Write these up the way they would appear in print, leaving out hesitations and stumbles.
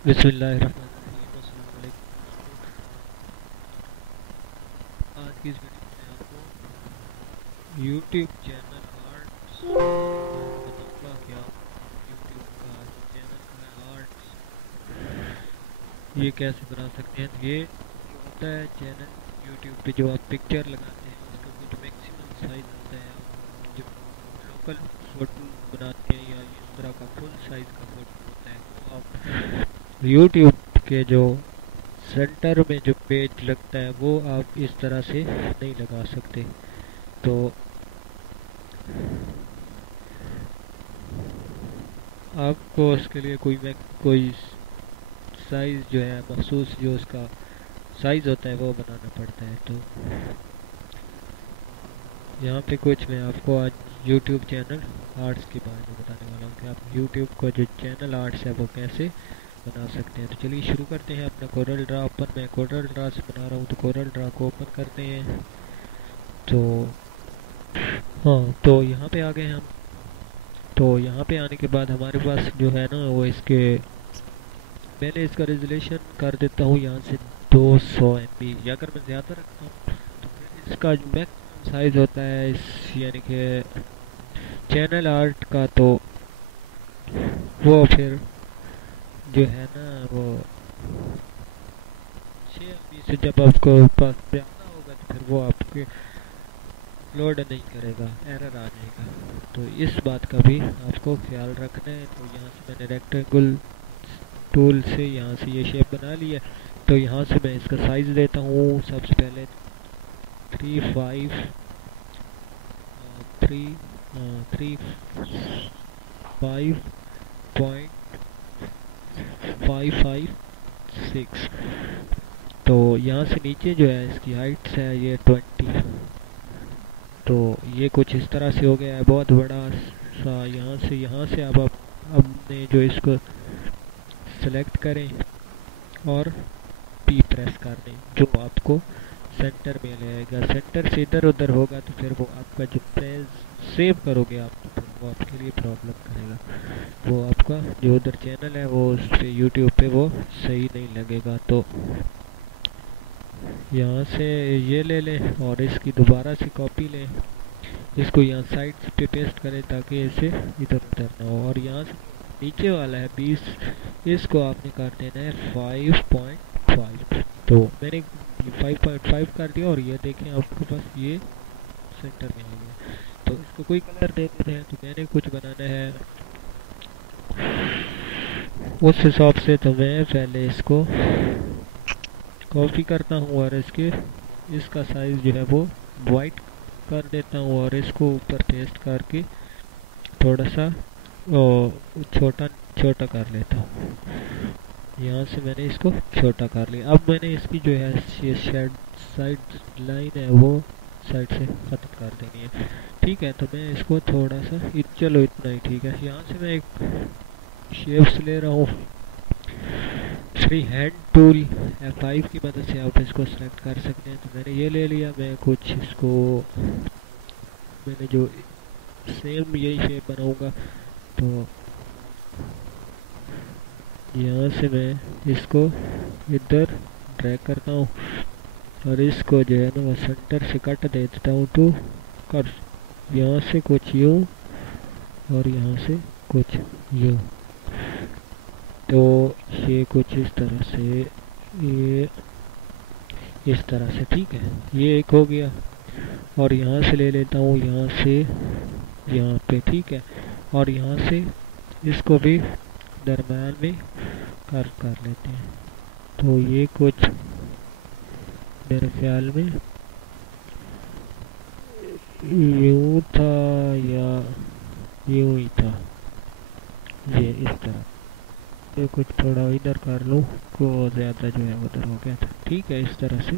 बिस्मिल्लाहिर्रहमानिर्रहीम। अस्सलाम वालेकुम दोस्तों। आज की इस वीडियो में आपको यूट्यूब चैनल आर्ट्स के बारे में बताऊंगा कि आप यूट्यूब का जो चैनल है आर्ट्स ये कैसे बना सकते हैं। तो ये जो होता है चैनल यूट्यूब पे जो आप पिक्चर लगाते हैं इसका कुछ मैक्सिमम साइज होता है। आप जब लोकल फ़ोटो बनाते हैं या इस तरह का फुल साइज़ का फ़ोटो होता है वो आप यूट्यूब के जो सेंटर में जो पेज लगता है वो आप इस तरह से नहीं लगा सकते। तो आपको उसके लिए कोई साइज़ जो है मखसूस जो उसका साइज़ होता है वो बनाना पड़ता है। तो यहाँ पे कुछ मैं आपको आज यूट्यूब चैनल आर्ट्स के बारे में बताने वाला हूँ कि आप यूट्यूब का जो चैनल आर्ट्स है वो कैसे बना सकते हैं। तो चलिए शुरू करते हैं। अपना कोरल ड्रा ओपन, मैं कोरल ड्रा से बना रहा हूँ तो कोरल ड्रा को ओपन करते हैं। तो हाँ, तो यहाँ पे आ गए हम। तो यहाँ पे आने के बाद हमारे पास जो है ना वो इसके मैंने इसका रेजोल्यूशन कर देता हूँ यहाँ से 200 MB। या अगर मैं ज़्यादा रखता हूँ तो फिर इसका जो मैक्सिमम साइज़ होता है इस यानी कि चैनल आर्ट का, तो वो फिर जो है ना वो 6 MB से जब आपको पास ज़्यादा होगा तो फिर वो आपके लोड नहीं करेगा, एरर आ जाएगा। तो इस बात का भी आपको ख्याल रखना है। तो यहाँ से मैंने रेक्टेंगल टूल से यहाँ से ये शेप बना लिया। तो यहाँ से मैं इसका साइज़ देता हूँ। सबसे पहले 3556। तो यहाँ से नीचे जो है इसकी हाइट है ये 20। तो ये कुछ इस तरह से हो गया है बहुत बड़ा सा। यहाँ से अब आप अपने जो इसको सेलेक्ट करें और पी प्रेस कर दें जो आपको सेंटर में ले आएगा। सेंटर से इधर उधर होगा तो फिर वो आपका जो पेज सेव करोगे आप तो फिर वो आपके लिए प्रॉब्लम करेगा। वो आपका जो उधर चैनल है वो उस पे यूट्यूब पे वो सही नहीं लगेगा। तो यहाँ से ये ले लें और इसकी दोबारा से कॉपी लें, इसको यहाँ साइड पे पेस्ट करें ताकि इसे इधर उधर ना हो। और यहाँ से नीचे वाला है 20, इसको आपने कर देना है 5.5। तो मैंने 5.5 कर दिया और ये देखें आपके पास ये सेंटर में आ गया। तो इसको कोई कलर दे देते हैं। तो मैंने कुछ बनाना है उस हिसाब से। तो मैं पहले इसको कॉपी करता हूँ और इसका साइज़ जो है वो वाइट कर देता हूँ और इसको ऊपर पेस्ट करके थोड़ा सा छोटा छोटा कर लेता हूँ। यहाँ से मैंने इसको छोटा कर लिया। अब मैंने इसकी जो है ये शेड साइड लाइन है वो साइड से ख़त्म कर देनी है। ठीक है, तो मैं इसको थोड़ा सा चलो इतना ही ठीक है। यहाँ से मैं एक शेप्स ले रहा हूँ। फ्री हैंड टूल F5 की मदद से आप इसको सेलेक्ट कर सकते हैं। तो मैंने ये ले लिया। मैं कुछ इसको मैंने जो सेम यही शेप बनाऊंगा। तो यहाँ से मैं इसको इधर ड्रैग करता हूँ और इसको जो है ना वो सेंटर से कट दे देता हूँ टू कर। यहाँ से कुछ यूँ और यहाँ से कुछ यूँ। तो ये कुछ इस तरह से, ये इस तरह से ठीक है। ये एक हो गया और यहाँ से ले लेता हूँ यहाँ से यहाँ पे ठीक है। और यहाँ से इसको भी दरम्यान में कर लेते हैं। तो ये कुछ मेरे ख्याल में यूँ था या यूँ ही था, ये इस तरह। ये कुछ थोड़ा इधर कर लूँ को ज़्यादा जो है उधर हो गया था। ठीक है, इस तरह से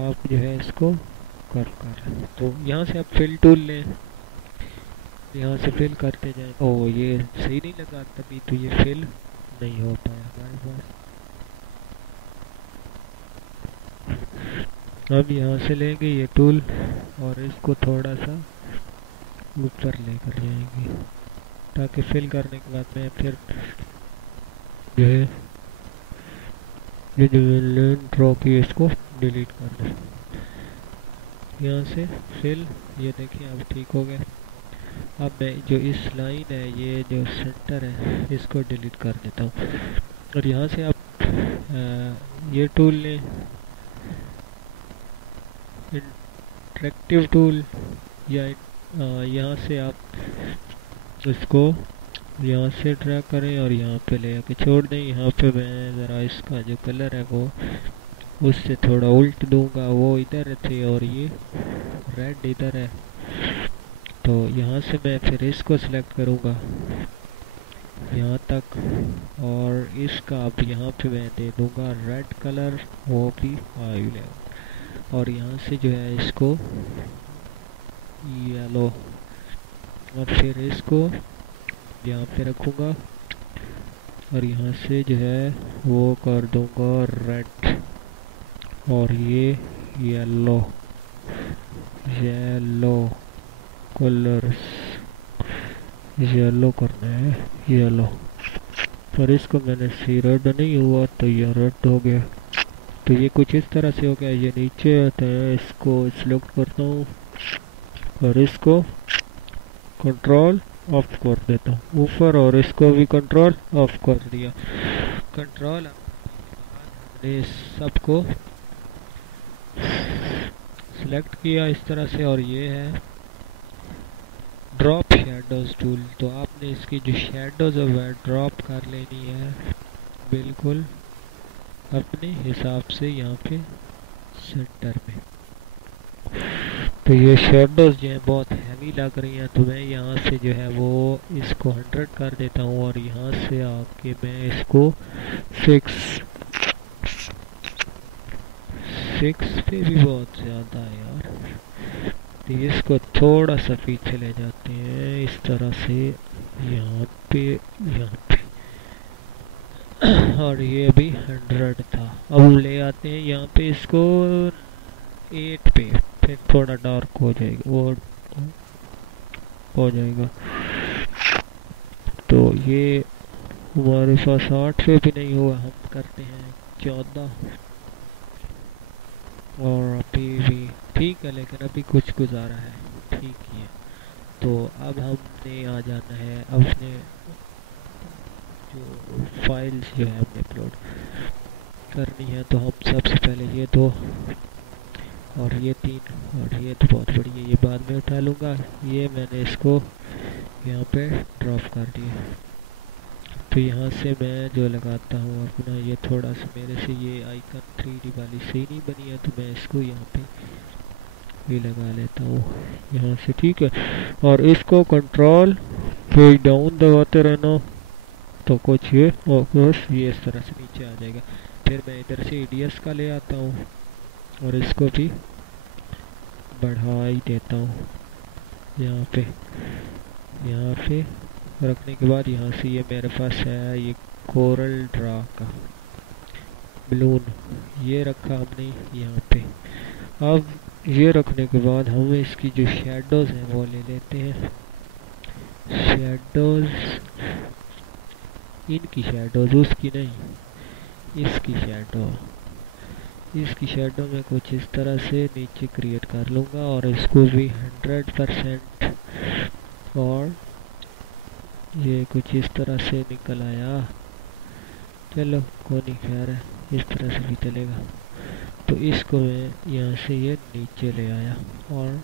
आप जो है इसको कर। तो यहाँ से आप फिल टूल लें, यहाँ से फिल करते जाएं। ओ ये सही नहीं लगा तभी तो ये फिल नहीं हो पाया हमारे पास। अब यहाँ से लेंगे ये टूल और इसको थोड़ा सा ऊपर लेकर जाएंगे ताकि फिल करने के बाद में फिर जो है ये जो लाइन ड्रॉ की इसको डिलीट कर दें यहाँ से फिल। ये देखिए अब ठीक हो गया। अब मैं जो इस लाइन है ये जो सेंटर है इसको डिलीट कर देता हूँ और यहाँ से आप ये टूल लें, इंटरेक्टिव टूल, या यहाँ से आप इसको यहाँ से ड्रैग करें और यहाँ पे ले आके छोड़ दें। यहाँ पे मैं ज़रा इसका जो कलर है वो उससे थोड़ा उल्ट दूंगा, वो इधर थे और ये रेड इधर है। तो यहाँ से मैं फिर इसको सिलेक्ट करूँगा यहाँ तक और इसका अब यहाँ पे मैं दे दूँगा रेड कलर, वो भी हाई लेवल। और यहाँ से जो है इसको येलो और फिर इसको यहाँ पे रखूँगा और यहाँ से जो है वो कर दूँगा रेड और ये येलो कलर्स येलो करना है येलो। पर इसको मैंने सी रेड नहीं हुआ तो ये रेड हो गया। तो ये कुछ इस तरह से हो गया। ये नीचे आता है, इसको सिलेक्ट करता हूँ और इसको कंट्रोल ऑफ कर देता हूँ ऊपर और इसको भी कंट्रोल ऑफ कर दिया। कंट्रोल हमने सबको सिलेक्ट किया इस तरह से। और ये है ड्रॉप शेडोज टूल। तो आपने इसकी जो शेडोज है वह ड्रॉप कर लेनी है बिल्कुल अपने हिसाब से यहाँ पे सेंटर में। तो ये शेडोज जो है बहुत हैवी लग रही हैं तो मैं यहाँ से जो है वो इसको 100 कर देता हूँ और यहाँ से आके मैं इसको 6 पे भी बहुत ज़्यादा है यार। तो इसको थोड़ा सा पीछे ले जाते हैं इस तरह से यहाँ पे और ये अभी 100 था। अब ले आते हैं यहाँ पे इसको 8 पे, फिर थोड़ा डार्क हो जाएगा वो हो जाएगा। तो ये हमारे पास 8 पे भी नहीं हुआ, हम करते हैं 14 और अभी भी ठीक है लेकिन अभी कुछ गुजारा है ठीक ही है। तो अब हमने आ जाना है अपने जो फाइल्स जो है हमने अपलोड करनी है। तो हम सबसे पहले ये 2 और ये 3 और ये तो बहुत बड़ी है, ये बाद में उठा लूँगा। ये मैंने इसको यहाँ पे ड्रॉप कर दिया। तो यहाँ से मैं जो लगाता हूँ अपना ये थोड़ा सा मेरे से ये आइकन 3D वाली सही नहीं बनी है तो मैं इसको यहाँ पे भी लगा लेता हूँ यहाँ से ठीक है। और इसको कंट्रोल पेज डाउन दबाते रहना तो कुछ ये और बस ये इस तरह से नीचे आ जाएगा। फिर मैं इधर से EDS का ले आता हूँ और इसको भी बढ़ा ही देता हूँ यहाँ पे रखने के बाद यहाँ से ये मेरे पास है ये कोरल ड्रा का बलून, ये रखा हमने यहाँ पे। अब ये रखने के बाद हम इसकी जो शेडोज हैं वो ले लेते हैं। शेडोज इनकी शेडोज उसकी नहीं इसकी शेडो में कुछ इस तरह से नीचे क्रिएट कर लूँगा और इसको भी 100% और ये कुछ इस तरह से निकल आया। चलो कोई नहीं, खैर है इस तरह से भी चलेगा। तो इसको मैं यहाँ से ये नीचे ले आया और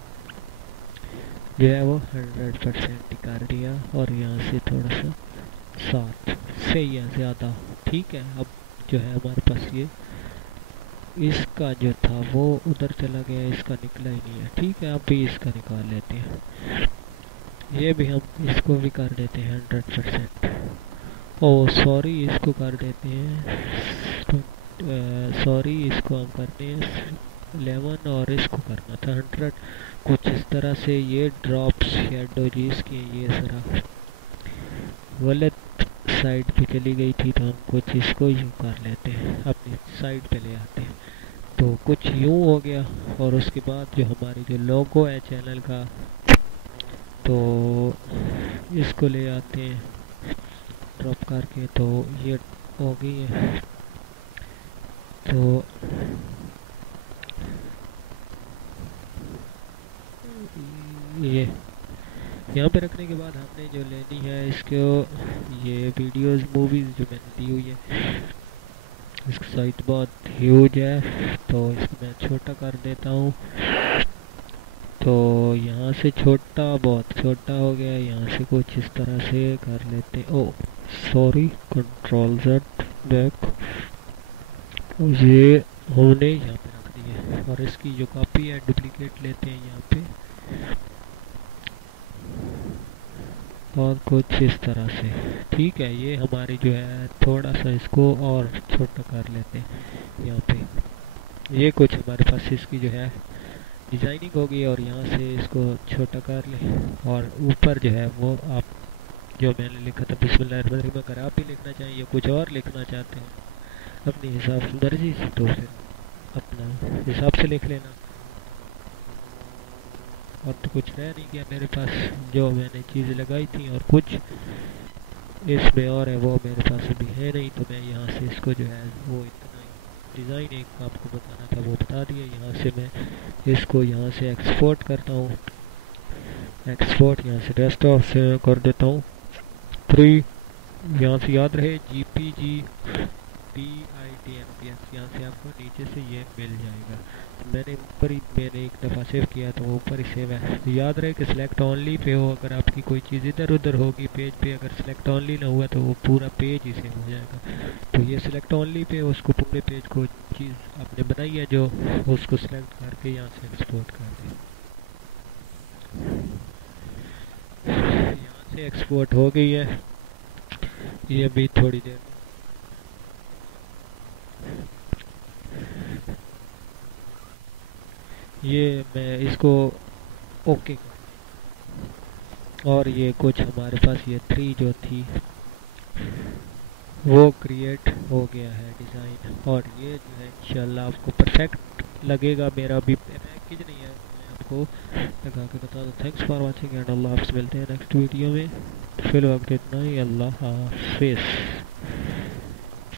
जो है वो 100% कर दिया और यहाँ से थोड़ा सा 7 सही है ज़्यादा ठीक है। अब जो है हमारे पास ये इसका जो था वो उधर चला गया, इसका निकला ही नहीं है ठीक है। अब भी इसका निकाल लेते हैं, ये भी हम इसको भी कर देते हैं 100%। ओ सॉरी इसको कर देते हैं सॉरी इसको हम करते हैं 11 और इसको करना था 100। कुछ इस तरह से ये ड्रॉप्स शेडो जिसकी ये जरा गलत साइड पे चली गई थी तो हम कुछ इसको यूँ कर लेते हैं, अपनी साइड पे ले आते हैं। तो कुछ यूँ हो गया और उसके बाद जो हमारी जो लोगो है चैनल का तो इसको ले आते हैं ड्रॉप करके। तो ये हो गई है तो ये यहाँ पे रखने के बाद हमने जो लेनी है इसको, ये वीडियोस मूवीज़ जो मैंने दी हुई है, इसकी साइज बहुत ह्यूज है तो इसको मैं छोटा कर देता हूँ। तो यहाँ से छोटा, बहुत छोटा हो गया, यहाँ से कुछ इस तरह से कर लेते। ओ सॉरी, कंट्रोल Z बैक। ये हमने यहाँ पे रख दी है और इसकी जो कॉपी है डुप्लीकेट लेते हैं यहाँ पे और कुछ इस तरह से। ठीक है, ये हमारी जो है थोड़ा सा इसको और छोटा कर लेते हैं यहाँ पे। ये कुछ हमारे पास इसकी जो है डिज़ाइनिंग होगी और यहाँ से इसको छोटा कर लें। और ऊपर जो है वो आप जो मैंने लिखा था बिस्मिल्लाहिर्रहमानिर्रहीम, अगर आप भी लिखना चाहिए कुछ और लिखना चाहते हैं अपने हिसाब से मर्जी से तो फिर अपना हिसाब से लिख लेना। और तो कुछ रह नहीं गया मेरे पास, जो मैंने चीज़ें लगाई थी और कुछ इसमें और है वो मेरे पास अभी है नहीं। तो मैं यहाँ से इसको जो है वो इतना डिज़ाइन एक आपको बताना था वो बता दिया। यहाँ से मैं इसको यहाँ से एक्सपोर्ट करता हूँ, एक्सपोर्ट यहाँ से डेस्कटॉप से कर देता हूँ 3। यहाँ से याद रहे GPG PITMPS, यहाँ से आपको नीचे से ये मिल जाएगा। मैंने ऊपर ही मैंने एक दफ़ा सेव किया तो वो ऊपर ही सेव है। तो याद रहे कि सिलेक्ट ओनली पे हो, अगर आपकी कोई चीज़ इधर उधर होगी पेज पे, अगर सिलेक्ट ओनली ना हुआ तो वो पूरा पेज ही सेव हो जाएगा। तो ये सिलेक्ट ओनली पे उसको पूरे पेज को चीज़ आपने बनाई है जो, उसको सिलेक्ट करके यहाँ से एक्सपोर्ट कर दें। यहाँ से एक्सपोर्ट हो गई है, ये अभी थोड़ी देर ये मैं इसको ओके कर। और ये कुछ हमारे पास ये 3 जो थी वो क्रिएट हो गया है डिज़ाइन। और ये जो है इंशाल्लाह आपको परफेक्ट लगेगा। मेरा भी पैकेज नहीं है, मैं आपको लगा के बता दूँ। थैंक्स फॉर वॉचिंग एंड अल्लाह हाफ़िज़। मिलते हैं नेक्स्ट वीडियो में, फिर वक्त इतना ही, अल्लाह हाफिज़।